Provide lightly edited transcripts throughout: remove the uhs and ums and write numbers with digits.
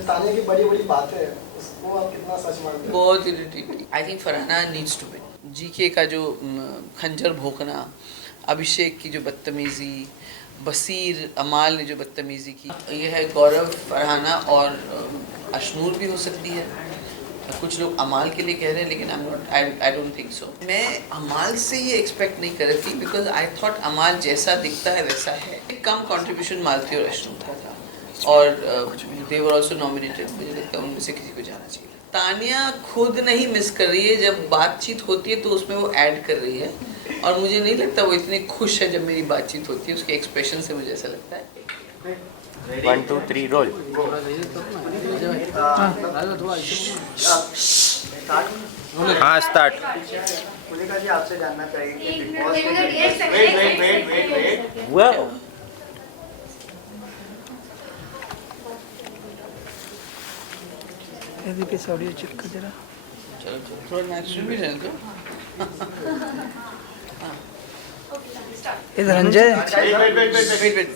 तानिया की बड़ी बड़ी बातें हैं, उसको आप कितना सच मानते हैं? बहुत irritating. I think Farhana needs to win. GK का जो खंजर भोंकना, अभिषेक की जो बदतमीजी, बसीर अमाल ने जो बदतमीजी की, ये है गौरव, फरहाना और अशनूर भी हो सकती है। कुछ लोग अमाल के लिए कह रहे हैं, लेकिन आई डोंट थिंक सो। मैं अमाल से ये एक्सपेक्ट नहीं कर रही थी, बिकॉज आई थॉट अमाल जैसा दिखता है वैसा है। कम कंट्रीब्यूशन मालती और अशनूर का था, और दे वर आल्सो नॉमिनेटेड। मुझे लगता है उनमें से किसी को जाना चाहिए। तानिया खुद नहीं मिस कर रही है, जब बातचीत होती है तो उसमें वो ऐड कर रही है, और मुझे नहीं लगता वो इतनी खुश है जब मेरी बातचीत होती है। उसके एक्सप्रेशन से मुझे ऐसा लगता है। 1 2 3 रोल। हाँ स्टार्ट। मोनिका जी, आपसे जानना चाहिए कि बिग बॉस वाओ। यदि पे ऑडियो चेक कर जरा। चलो थोड़ा नेचुरल भी रहने दो। इधर रंजय। वेट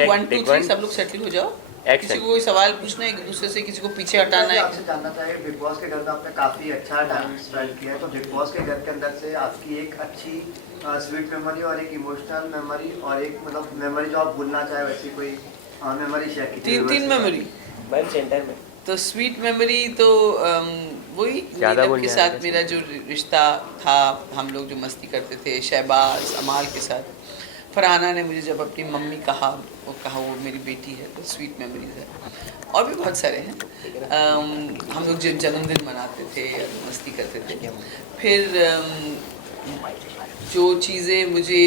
1 2 3 सब लोग सेटल हो जाओ। किसी को कोई सवाल पूछना है, एक दूसरे से किसी को पीछे हटाना है। आपसे जानना चाहिए, बिग बॉस के घर में आपने काफी अच्छा डांस स्टाइल किया है, तो बिग बॉस के घर के अंदर से आपकी एक अच्छी स्वीट मेमोरी और एक इमोशनल मेमोरी और एक मतलब मेमोरी जो आप भूलना चाहे, वैसी कोई मेमोरी शेयर कीजिए। तीन मेमोरी। वन सेंटर में तो स्वीट मेमोरी तो वही ज़्यादा नीलम बोलने के आ साथ रहे थे। मेरा जो रिश्ता था, हम लोग जो मस्ती करते थे, शहबाज अमाल के साथ। फरहाना ने मुझे जब अपनी मम्मी कहा वो मेरी बेटी है, तो स्वीट मेमोरीज है। और भी बहुत सारे हैं। हम लोग जब जन्मदिन मनाते थे, मस्ती करते थे। फिर जो चीज़ें मुझे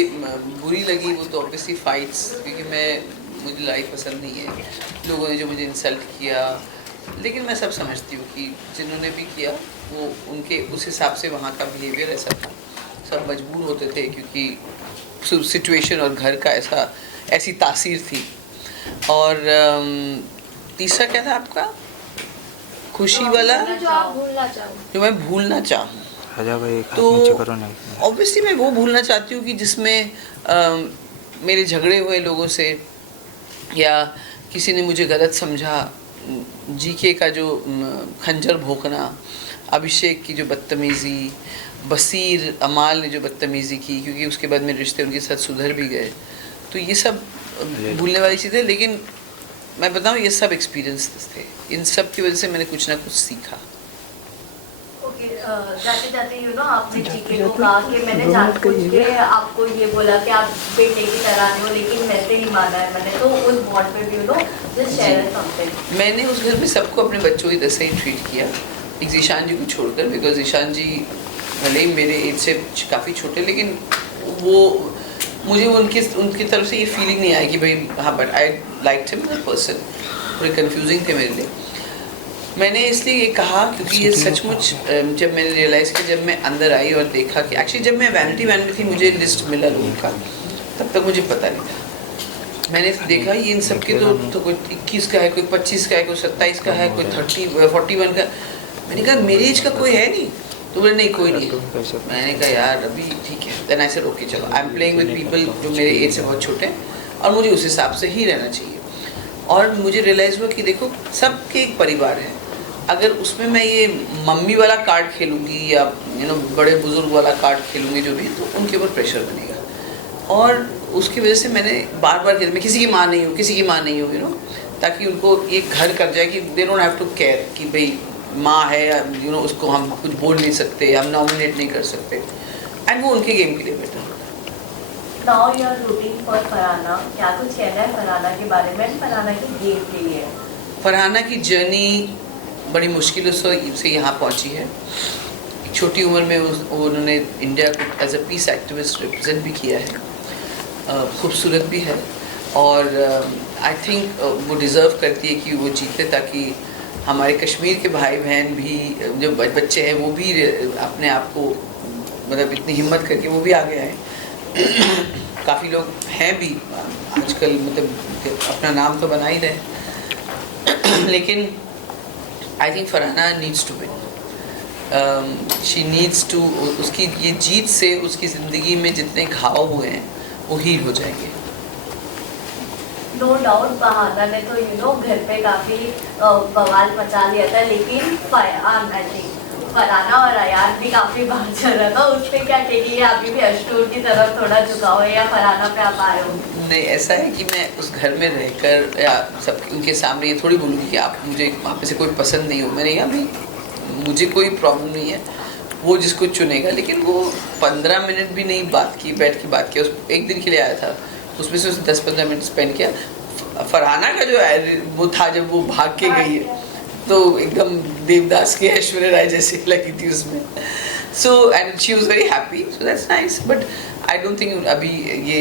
बुरी लगी वो तो ऑब्वियसली फाइट्स, क्योंकि मुझे लड़ाई पसंद नहीं है। लोगों ने जो मुझे इंसल्ट किया, लेकिन मैं सब समझती हूँ कि जिन्होंने भी किया वो उनके उस हिसाब से वहाँ का बिहेवियर ऐसा था। सब मजबूर होते थे क्योंकि सिचुएशन और घर का ऐसी तासीर थी। और तीसरा क्या था आपका? खुशी वाला जो आप भूलना चाहो, जो मैं भूलना चाहूँ। तो ऑब्वियसली मैं वो भूलना चाहती हूँ कि जिसमें मेरे झगड़े हुए लोगों से, या किसी ने मुझे गलत समझा। जीके का जो खंजर भोंकना, अभिषेक की जो बदतमीज़ी, बसीर अमाल ने जो बदतमीज़ी की, क्योंकि उसके बाद मेरे रिश्ते उनके साथ सुधर भी गए। तो ये सब भूलने वाली चीज़ें। लेकिन मैं बताऊँ, ये सब एक्सपीरियंसेस थे। इन सब की वजह से मैंने कुछ ना कुछ सीखा। जाते जाते आपने जीके को कहा कि मैंने जानबूझ के आपको ये बोला कि आप बेटे की तरह नहीं हो, लेकिन वैसे नहीं माना है मैंने। तो उस बॉन्ड पे भी जस्ट शेयर समथिंग। मैंने उस घर में सबको अपने बच्चों की तरह से ही ट्रीट किया, एक जीशान जी को छोड़कर। बिकॉज जीशान जी भले ही मेरे एज से काफ़ी छोटे, लेकिन वो मुझे उनकी तरफ से ये फीलिंग नहीं आई कि भाई हाँ, but I liked him as a person. थोड़े कन्फ्यूजिंग थे मेरे लिए। मैंने इसलिए ये कहा क्योंकि ये सचमुच जब मैंने रियलाइज़ किया, जब मैं अंदर आई और देखा कि एक्चुअली जब मैं वैनिटी वैन में थी, मुझे लिस्ट मिला लोगों का, तब तक मुझे पता नहीं था। मैंने देखा ये इन सब के तो कोई 21 का है, कोई 25 का है, कोई 27 का है, कोई 41 का। मैंने कहा मेरी एज का कोई है नहीं। तो बोले नहीं कोई नहीं है। मैंने कहा यार अभी ठीक है। देन आई सेड ओके, चलो I am playing with people जो मेरे एज से बहुत छोटे हैं, और मुझे उस हिसाब से ही रहना चाहिए। और मुझे रियलाइज़ हुआ कि देखो सबके एक परिवार है। अगर उसमें मैं ये मम्मी वाला कार्ड खेलूँगी या बड़े बुजुर्ग वाला कार्ड खेलूँगी जो भी, तो उनके ऊपर प्रेशर बनेगा। और उसकी वजह से मैंने बार बार कहती मैं किसी की माँ नहीं हूँ, किसी की माँ नहीं हूँ, ताकि उनको ये घर कर जाए कि they don't have to care कि भाई माँ है या उसको हम कुछ बोल नहीं सकते, हम नॉमिनेट नहीं कर सकते। एंड वो उनके गेम के लिए better. Now you are rooting for Farhana. क्या कुछ कहना है फरहाना के बारे में, फरहाना की गेम के लिए? फरहाना की जर्नी बड़ी मुश्किलों से यहाँ पहुँची है। छोटी उम्र में उन्होंने इंडिया को as a peace activist represent भी किया है। खूबसूरत भी है, और आई थिंक वो डिज़र्व करती है कि वो जीते, ताकि हमारे कश्मीर के भाई बहन भी, जो बच्चे हैं, वो भी अपने आप को मतलब इतनी हिम्मत करके वो भी आगे आए। काफ़ी लोग हैं भी आजकल, मतलब अपना नाम तो बना ही रहे। लेकिन I think Farhana needs to win. She needs to, उसकी ये जीत से उसकी ज़िंदगी में जितने घाव हुए हैं वो हील हो जाएंगे। नो डाउट बहाना ने तो घर पे काफी बवाल मचा लिया था, लेकिन फरहाना और अयान भी काफी बाहर चल रहा था, उस पे क्या कहेगी? अभी भी अशनूर की तरफ थोड़ा झुकाव है या फरहाना पे आप आए हो? नहीं, ऐसा है कि मैं उस घर में रहकर या सब उनके सामने ये थोड़ी बोलूँगी कि आप मुझे वहाँ पे से कोई पसंद नहीं हो। मैंने कहा भाई मुझे कोई प्रॉब्लम नहीं है, वो जिसको चुनेगा। लेकिन वो 15 मिनट भी नहीं बात की, बैठ के बात किया। उस एक दिन के लिए आया था, उसमें से उसने 10-15 मिनट स्पेंड किया। फरहाना का जो वो था, जब वो भाग के गई है तो एकदम देवदास की ऐश्वर्या राय जैसी लगी थी उसमें। So and she was very happy, so that's nice. But I don't think अभी ये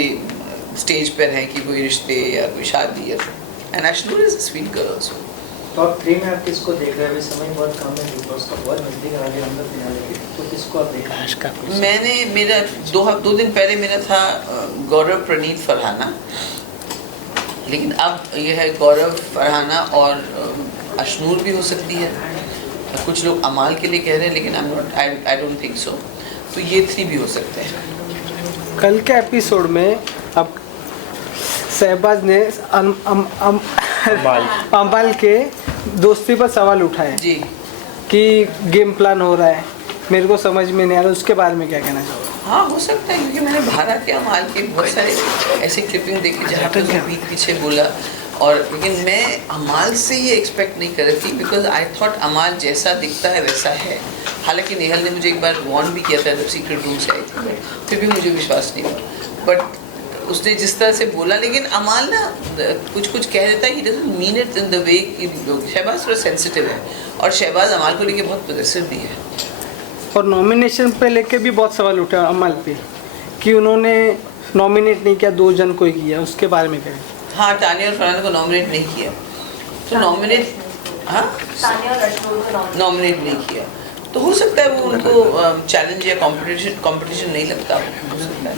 स्टेज पर है कि कोई रिश्ते या कोई शादी। And Ashnoor is a sweet girl also. Top 3 में आप किसको देख रहे हैं? अभी समय बहुत कम है, बिग बॉस का बहुत नजदीक आ गया अंदर फिनाले के, तो किसको आप देख रहे हैं? मैंने मेरा 2 दिन पहले मेरा था गौरव, प्रणीत, फरहाना। लेकिन अब ये है गौरव, फरहाना और अशनूर भी हो सकती है। कुछ लोग अमाल के लिए कह रहे हैं, लेकिन आई डोंट थिंक सो। तो ये 3 भी हो सकते हैं। कल के एपिसोड में अब शहबाज ने अमाल के दोस्ती पर सवाल उठाए जी कि गेम प्लान हो रहा है, मेरे को समझ में नहीं आ रहा, उसके बारे में क्या कहना चाहोगे? हाँ, हो सकता है, क्योंकि मैंने भारत के अमाल के बहुत सारे ऐसे क्लिपिंग देखे जहाँ पे उसने पीछे बोला। और लेकिन मैं अमाल से ये एक्सपेक्ट नहीं कर रही थी, बिकॉज आई थॉट अमाल जैसा दिखता है वैसा है। हालांकि नेहल ने मुझे एक बार वार्न भी किया था जब सीक्रेट रूम से आई थी, फिर भी मुझे विश्वास नहीं हुआ। बट उसने जिस तरह से बोला, लेकिन अमाल ना कुछ कह देता है, he doesn't mean it in the way कि लोग। शहबाज थोड़ा सेंसिटिव है, और शहबाज अमाल को लेके बहुत पॉजिटिव भी है। और नॉमिनेशन पे लेके भी बहुत सवाल उठा अमाल पे कि उन्होंने नॉमिनेट नहीं किया, 2 जन को ही किया, उसके बारे में क्या? हाँ, तानिया और फरहाना को नॉमिनेट नहीं किया, तो नॉमिनेट, हाँ, तानिया और अशनूर को नॉमिनेट नहीं किया, तो हो सकता है वो उनको चैलेंज या कंपटीशन नहीं लगता, हो सकता है।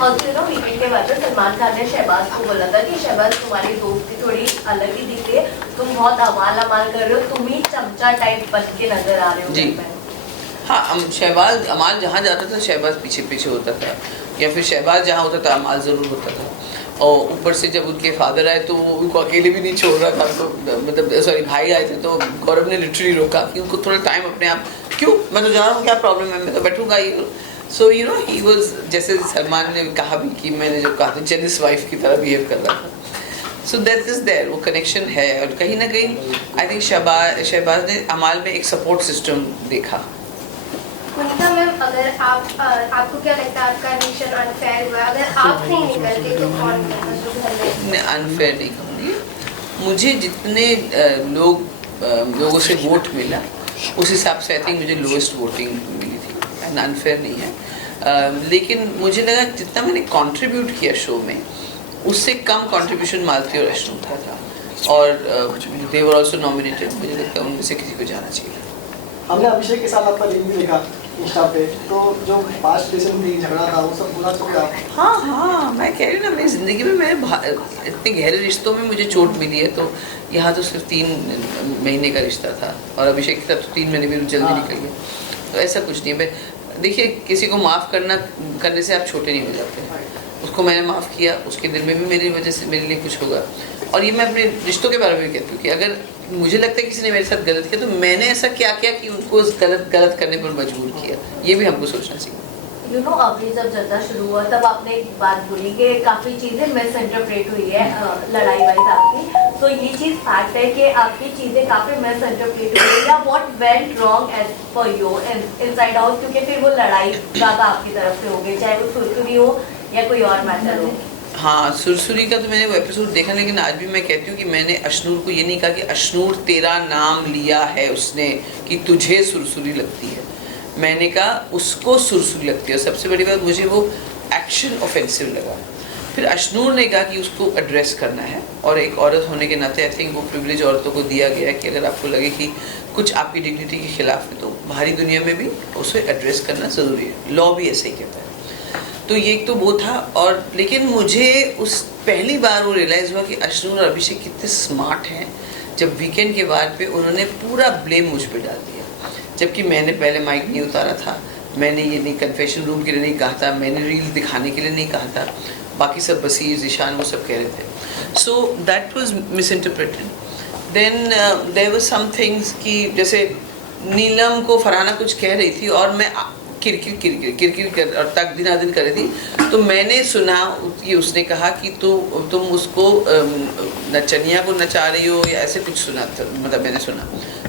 और वीकेंड के बाद सलमान खान ने शहबाज को बोला था कि शहबाज तुम्हारी दोस्ती थोड़ी अलग ही दिखती है, तुम बहुत अमाल कर रहे हो, तुम ही चमचा टाइप बन के नजर आ रहे हो। जी हाँ, शहबाज अमाल जहाँ जाता था शहबाज पीछे होता था, या फिर शहबाज जहाँ होता था अमाल ज़रूर होता था। और ऊपर से जब उनके फादर आए तो वो उनको अकेले भी नहीं छोड़ रहा था, तो मतलब सॉरी भाई आए थे, तो गौरव ने लिटरली रोका कि उनको थोड़ा टाइम अपने आप, क्यों, मैं तो जा रहा हूँ, क्या प्रॉब्लम है, मैं तो बैठूंगा ही। So you know he was, जैसे सलमान ने कहा भी कि मैंने जो कहा था जेनिस वाइफ की तरह बिहेव कर रहा था। सो दैट इज देयर, वो कनेक्शन है। और कहीं ना कहीं आई थिंक शहबाज ने अमाल में एक सपोर्ट सिस्टम देखा। वनिता मैम, अगर आपको क्या लगता है आपका रिएक्शन अनफेयर हुआ? अगर आप नहीं निकलते तो कौन निकलता? मैं अनफेयर नहीं कहूँगी, मुझे जितने लोगों से वोट मिला उस हिसाब से आई थिंक मुझे लोएस्ट वोटिंग मिली थी, एंड अनफेयर नहीं है। लेकिन मुझे लगा जितना मैंने कंट्रीब्यूट किया शो में, उससे कम कंट्रीब्यूशन मालती और अशनूर का था, और दे वर आल्सो नॉमिनेटेड। मुझे लगता है उनमें से किसी को जाना चाहिए। हमने अभिषेक के साथ आपका लिंक भी देखा इंस्टा पे, तो जो पास्ट रिसेंटली झगड़ा था वो सब भुला चुके आप? हाँ, मैं कह रही हूँ ना, मेरी ज़िंदगी में मेरे इतने गहरे रिश्तों में मुझे चोट मिली है, तो यहाँ तो सिर्फ 3 महीने का रिश्ता था, और अभिषेक के साथ तो 3 महीने भी जल्दी निकल गए, तो ऐसा कुछ नहीं है। देखिए, किसी को माफ़ करने से आप छोटे नहीं हो जाते। उसको मैंने माफ़ किया, उसके दिल में भी मेरी वजह से मेरे लिए कुछ होगा। और ये मैं अपने रिश्तों के बारे में भी कहती हूँ कि अगर मुझे लगता है किसी ने मेरे साथ गलत किया, तो मैंने ऐसा क्या किया कि उनको गलत करने पर मजबूर किया, ये भी हमको सोचना चाहिए। अभी जब चर्चा शुरू हुआ तब आपने एक बात बोली कि काफ़ी चीज़ें मिस इंटरप्रेट हुई है लड़ाई वाइज आपकी, तो ये चीज़ फैक्ट है कि आपकी चीज़ें काफ़ी मिस इंटरप्रेट हुई है, या what went wrong as for you inside out, क्योंकि फिर वो लड़ाई ज़्यादा आपकी तरफ से हो गई, चाहे वो सुरसुरी हो या कोई और मैटर हो। हाँ, सुरसुरी का तो मैंने वो एपिसोड देखा, लेकिन आज भी मैं कहती हूँ कि मैंने अशनूर को ये नहीं कहा कि अशनूर तेरा नाम लिया है उसने कि तुझे सुरसुरी लगती है, मैंने कहा उसको सुरसुरी लगती है। सबसे बड़ी बात, मुझे वो एक्शन ऑफेंसिव लगा। फिर अशनूर ने कहा कि उसको एड्रेस करना है, और एक औरत होने के नाते आई थिंक वो प्रिविलेज औरतों को दिया गया है कि अगर आपको लगे कि कुछ आपकी डिग्निटी के खिलाफ है, तो बाहरी दुनिया में भी उसे एड्रेस करना ज़रूरी है, लॉ भी ऐसे ही कहता है। तो ये एक तो वो था, और लेकिन मुझे उस पहली बार वो रियलाइज़ हुआ कि अशनूर और अभिषेक कितने स्मार्ट हैं, जब वीकेंड के बाद पे उन्होंने पूरा ब्लेम मुझ पे डाल दिया, जबकि मैंने पहले माइक नहीं उतारा था, मैंने ये नहीं कन्फेशन रूम के लिए नहीं कहा था, मैंने रील दिखाने के लिए नहीं कहा था, बाकी सब बसीर ईशान वो सब कह रहे थे. So that was misinterpreted. Then there were some things कि जैसे नीलम को फरहाना कुछ कह रही थी और मैं किरकिर कर और तक दिन कर रही थी. तो मैंने सुना कि उसने कहा कि तुम उसको नचनिया को नचा रही हो या ऐसे कुछ सुना था, मतलब मैंने सुना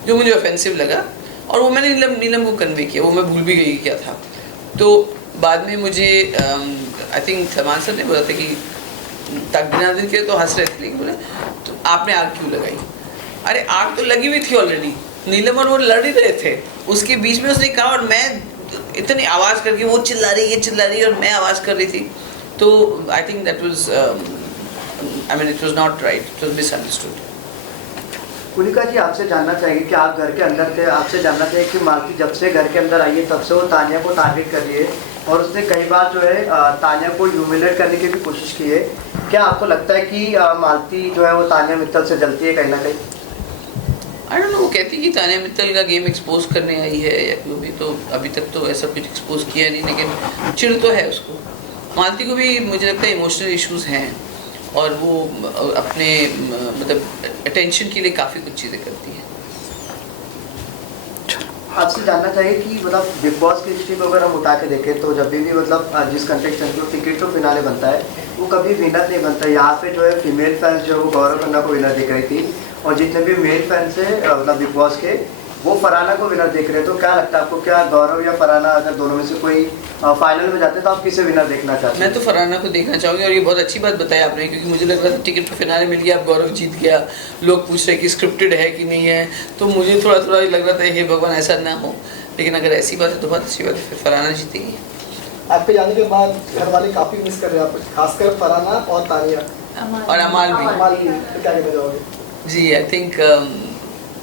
जो मुझे ऑफेंसिव लगा और वो मैंने नीलम को कन्वे किया. वो मैं भूल भी गई क्या था. तो बाद में मुझे आई थिंक सलमान सर ने बोला था कि तक दिन के तो हंस रहे थे, लेकिन बोले तो आपने आग क्यों लगाई. अरे आग तो लगी हुई थी ऑलरेडी, नीलम और वो लड़ ही रहे थे. उसके बीच में उसने कहा और मैं इतनी आवाज़ करके वो चिल्ला रही ये चिल्ला रही और मैं आवाज़ कर रही थी. तो I think that was I mean it was not right, it was misunderstood. Kulika ji आपसे जानना चाहेंगे कि आप घर के अंदर थे, आपसे जानना चाहिए कि मालती जब से घर के अंदर आई है तब से वो तानिया को टारगेट कर रही है और उसने कई बार जो है तानिया को ह्यूमिलेट करने की भी कोशिश की है. क्या आपको लगता है कि मालती जो है वो तानिया मित्तल से जलती है कहीं ना कहीं? आई डोंट नो, वो कहती कि तानिया मित्तल का गेम एक्सपोज करने आई है या क्यों भी. तो अभी तक तो ऐसा कुछ एक्सपोज किया नहीं, लेकिन चिढ़ तो है उसको. मालती को भी मुझे लगता है इमोशनल इश्यूज हैं और वो अपने मतलब अटेंशन के लिए काफ़ी कुछ चीज़ें करती है. आपसे जानना चाहिए कि मतलब बिग बॉस की हिस्ट्री को अगर हम उठा के देखें तो जब भी मतलब जिस कंटेस्टेंट को टिकट टू फिनाले बनता है वो कभी विनर नहीं बनता. यहाँ पे जो है फीमेल फैंस जो है वो गौरव खन्ना को विनर देख रही थी और जितने भी मेल फैंस है मतलब बिग बॉस के वो फरहाना को विनर देख रहे हैं. तो क्या लगता है आपको, क्या गौरव या फरहाना अगर दोनों में से कोई फाइनल में जाते तो आप किसे विनर देखना चाहते हैं? मैं तो फरहाना को देखना चाहूँगी और ये बहुत अच्छी बात बताया आपने, क्योंकि मुझे लग रहा था टिकट पे फिनाले मिल गया, अब गौरव जीत गया, लोग पूछ रहे कि स्क्रिप्टेड है कि नहीं है. तो मुझे थोड़ा लग रहा था हे भगवान ऐसा ना हो, लेकिन अगर ऐसी बात है तो बहुत अच्छी बात है, फिर फरहाना जीतेगी. आपके जाने के बाद घर वाले काफी मिस कर रहे हैं आपको, खासकर फरहाना और तानिया और अमाल भी. अमाल भी. तो क्या कहना चाहोगे? जी आई थिंक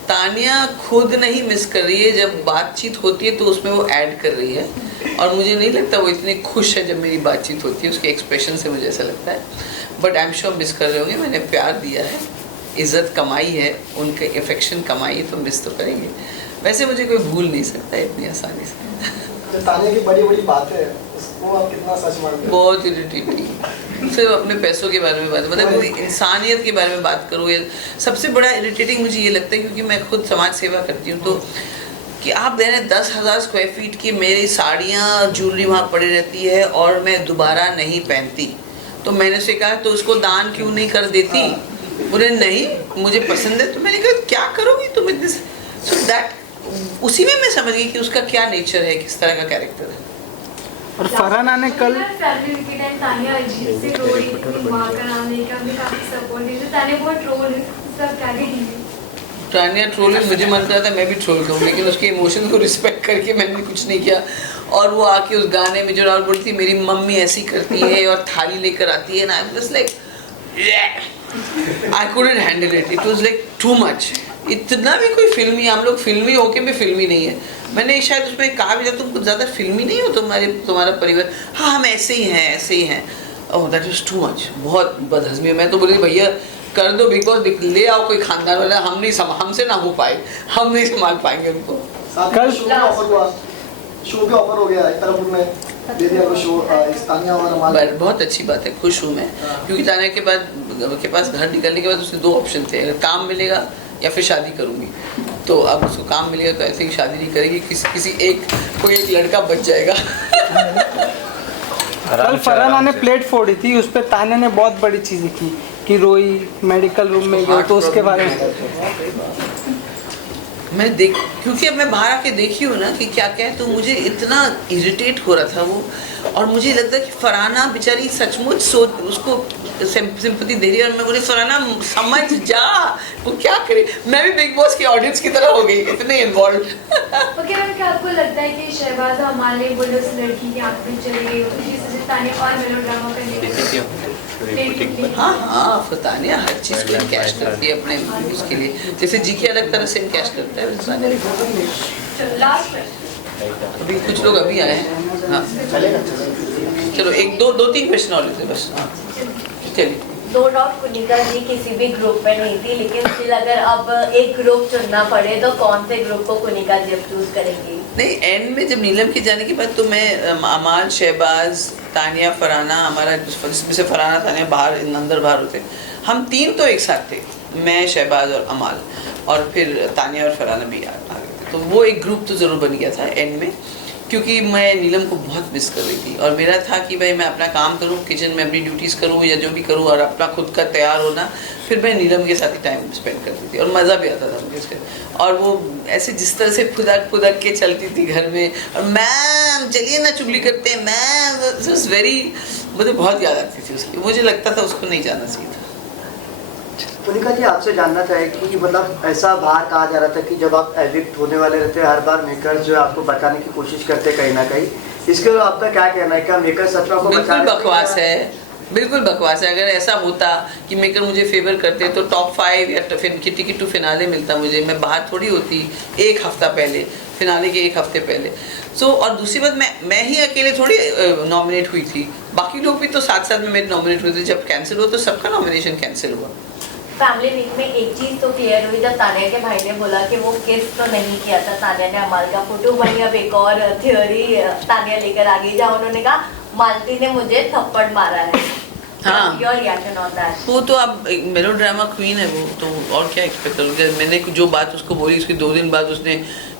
तानिया खुद नहीं मिस कर रही है, जब बातचीत होती है तो उसमें वो ऐड कर रही है और मुझे नहीं लगता वो इतनी खुश है जब मेरी बातचीत होती है. उसके एक्सप्रेशन से मुझे ऐसा लगता है. But I am sure miss कर रहे होंगे. मैंने प्यार दिया है, इज़्ज़त कमाई है, उनके अफेक्शन कमाई है, तो मिस तो करेंगे. वैसे मुझे कोई भूल नहीं सकता इतनी आसानी से. जो तानिया की बड़ी बातें हैं उसको आप कितना सच मानते हैं? बहुत इरिटेटिंग. सिर्फ अपने पैसों के बारे में बात, मतलब वो इंसानियत के बारे में बात करो. ये सबसे बड़ा इरिटेटिंग मुझे ये लगता है, क्योंकि मैं खुद समाज सेवा करती हूँ, तो कि आप देने 10,000 स्क्वायर फीट की मेरी साड़ियाँ ज्वेलरी वहाँ पड़ी रहती है और मैं दोबारा नहीं पहनती. तो मैंने उसे कहा तो उसको दान क्यों नहीं कर देती? बोले नहीं मुझे पसंद है. तो मैंने कहा क्या करोगी तुम इतने. सो दैट उसी में मैं समझ गई कि उसका क्या नेचर है, किस तरह का कैरेक्टर है. और फरहाना ने कल फैमिली वीकेंड एंड तानिया अजीब से रो रही थी, मां का नाम नहीं का भी काफी सपोर्ट दी थी. तानिया बहुत ट्रोल है, सब क्या कहेंगे? तानिया ट्रोल, मुझे मन करता था मैं भी ट्रोल करूँ, लेकिन उसके इमोशन को रिस्पेक्ट करके मैंने कुछ नहीं किया. और वो आके उस गाने में जो राहुल बोलती थी मेरी मम्मी ऐसी करती है और थाली लेकर आती है ना, I was like I couldn't handle it. It was like too much. इतना भी कोई फिल्मी, हम लोग फिल्मी होके भी फिल्मी नहीं है. मैंने शायद उसमें कहा भी था तुम कुछ ज़्यादा फिल्मी नहीं हो, तुम्हारा परिवार. हाँ हम ऐसे ही हैं. Oh that was too much. बहुत बदहज़मी. मैं तो बोली भैया कर दो बिग बॉस, ले आओ कोई खानदान वाला. हमसे ना हो पाए, हम नहीं संभाल पाएंगे उनको. कल शो का ऑफर हुआ, शो का ऑफर हो गया एक तरफ में दे दिया को शो तानिया और अमाल. बहुत अच्छी बात है, खुश हूँ मैं, क्योंकि तानिया के पास घर निकलने के बाद उसके 2 ऑप्शन थे, अगर काम मिलेगा या फिर शादी करूँगी. तो अब उसको काम मिलेगा तो ऐसे ही शादी नहीं करेगी, किसी कोई एक लड़का बच जाएगा. कल फरहाना ने प्लेट फोड़ी थी, उस पर तानिया ने बहुत बड़ी चीज़ें की कि रोई, मेडिकल रूम में गई. तो उसके बारे में मैं क्योंकि अब मैं बाहर आके देखी हूँ ना कि क्या क्या है, तो मुझे इतना इरिटेट हो रहा था वो. और मुझे लगता है कि फरहाना बेचारी सचमुच उसको सिंपैथी दे रही है. और मैं बोली फरहाना समझ जा, वो क्या करे. मैं भी बिग बॉस की ऑडियंस की तरह हो गई, इतने इन्वॉल्व. ओके मैम, क्या आपको लगता है कि शहबाज अमाल ने बोले उस लड़की की आँख में चली गई होगी, तानिया और मेलोड्रामा करने हाँ तानिया हर चीज़ को इनकैश करती है अपने उसके लिए, जैसे जी के अलग तरह से इनकैश करता है. लास्ट अभी कुछ लोग अभी आए हैं. हाँ चलो 1 2 3 क्वेश्चन और लेते बस. चलिए. नो डाउट कुनिका जी किसी भी ग्रुप में नहीं थी, लेकिन स्टिल अगर अब एक ग्रुप चुनना पड़े तो कौन से ग्रुप को कुनिका जी अब चूज करेंगी? नहीं, एंड में जब नीलम के जाने के बाद तो मैं अमाल, शहबाज, तानिया, फरहाना, हमारा जिसमें से फरहाना तानिया बाहर अंदर बाहर होते, हम तीन तो एक साथ थे, मैं, शहबाज और अमाल, और फिर तानिया और फरहाना भी आ गए। तो वो एक ग्रुप तो ज़रूर बन गया था एंड में, क्योंकि मैं नीलम को बहुत मिस कर रही थी और मेरा था कि भाई मैं अपना काम करूँ, किचन में अपनी ड्यूटीज़ करूँ या जो भी करूँ, और अपना खुद का तैयार होना, फिर मैं नीलम के साथ ही टाइम स्पेंड करती थी और मज़ा भी आता था मुझे इसके। और वो ऐसे जिस तरह से फुदक फुदक के चलती थी घर में, और मैम चलिए ना चुगली करते हैं मैम, इट वाज वेरी, मुझे बहुत याद आती थी उसकी। मुझे लगता था उसको नहीं जाना चाहिए था। कुनिका जी आपसे जानना चाहे कि मतलब ऐसा बाहर कहा जा रहा था कि जब आप एविक्ट होने वाले रहते हर बार मेकर्स जो है आपको बताने की कोशिश करते कहीं ना कहीं, इसके बाद आपका क्या कहना है? क्या मेकर्स सच में आपको बिल्कुल बकवास है, बिल्कुल बकवास है। अगर ऐसा होता कि मेकर मुझे फेवर करते तो टॉप 5 या टिकट टू फिनाले मिलता मुझे, मैं बाहर थोड़ी होती एक हफ्ता पहले, फिनाले के एक हफ्ते पहले। सो और दूसरी बात, मैं ही अकेले थोड़ी नॉमिनेट हुई थी, बाकी लोग भी तो साथ साथ में मेरे नॉमिनेट हुए थे। जब कैंसिल हुआ तो सबका नॉमिनेशन कैंसिल हुआ। फैमिली वीक में एक चीज तो क्लियर हुई जब तानिया के भाई ने बोला कि वो किस तो नहीं किया था तानिया ने अमाल का फोटो। वहीं अब एक और थ्योरी तानिया लेकर आ गई जहाँ उन्होंने कहा मालती ने मुझे थप्पड़ मारा है। हाँ। Your reaction on that? वो तो अब मेलोड्रामा क्वीन है वो, तो और क्या एक्सपेक्ट करोगे। मैंने जो बात उसको बोली उसके 2 दिन बाद उसने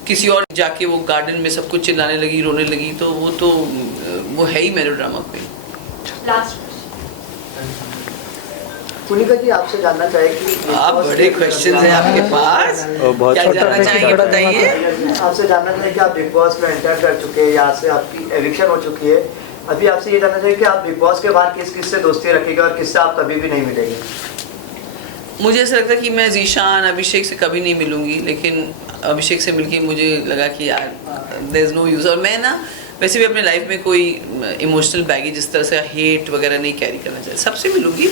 किसी और जाके वो गार्डन में सब कुछ चिल्लाने लगी, रोने लगी, तो वो है ही मेलोड्रामा क्वीन। लास्ट कुनिका जी आपसे जानना चाहे कि आप बड़े क्वेश्चंस हैं आपके पास, क्या जानना चाहेंगे बताइए। आपसे जानना चाहिए कि आप बिग बॉस में एंटर कर चुके हैं, यहाँ से आपकी एविक्शन हो चुकी है, अभी आपसे ये जानना चाहिए कि आप बिग बॉस के बाहर किस किस से दोस्ती रखेंगे और किससे आप कभी भी नहीं मिलेंगे? मुझे ऐसा लगता है कि मैं जीशान, अभिषेक से कभी नहीं मिलूंगी, लेकिन अभिषेक से मिलके मुझे लगा कि यार देयर इज नो यूज़। और मैं ना वैसे भी अपने लाइफ में कोई इमोशनल बैगेज इस तरह से हेट वगैरह नहीं कैरी करना चाहिए। सबसे मिलूंगी,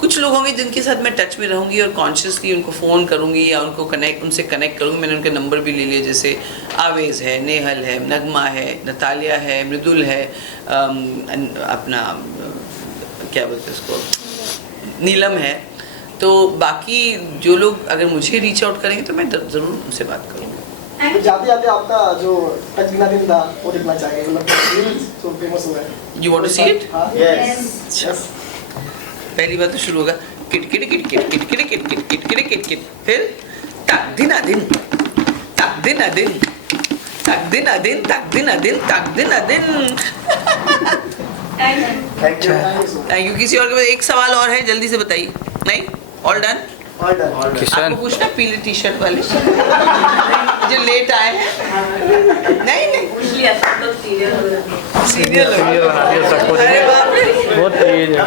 कुछ लोग होंगे जिनके साथ मैं टच में रहूंगी और कॉन्शियसली उनको फ़ोन करूंगी या उनसे कनेक्ट करूंगी। मैंने उनके नंबर भी ले लिए, जैसे आवेज़ है, नेहल है, नगमा है, नतालिया है, मृदुल है, अपना क्या बोलते हैं उसको, नीलम है। तो बाकी जो लोग अगर मुझे रीच आउट करेंगे तो मैं ज़रूर उनसे बात करूँगी। तो जाते जाते आपका जो टच बिना दिन था वो देखना चाहिए, मतलब रील्स जो फेमस हुआ है। You want to see it? हाँ यस। पहली बात तो शुरू होगा किट किट किट किट किट किट किट किट किट किट किट किट, फिर तक दिन अदिन तक दिन अदिन तक दिन अदिन तक दिन अदिन तक दिन अदिन। Thank you. Thank you. किसी और के पास एक सवाल और है, जल्दी से बताइए। नहीं, ऑल डन? All done. आपको पूछना पीले टी शर्ट वाले जो लेट आए हैं? नहीं इसलिए सब लोग सीरियल हो रहे हैं। सीरियल अरे बाप रे, बहुत तेज है।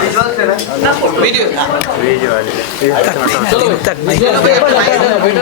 विजुअल से ना वीडियो वीडियो वाली चलो भाई,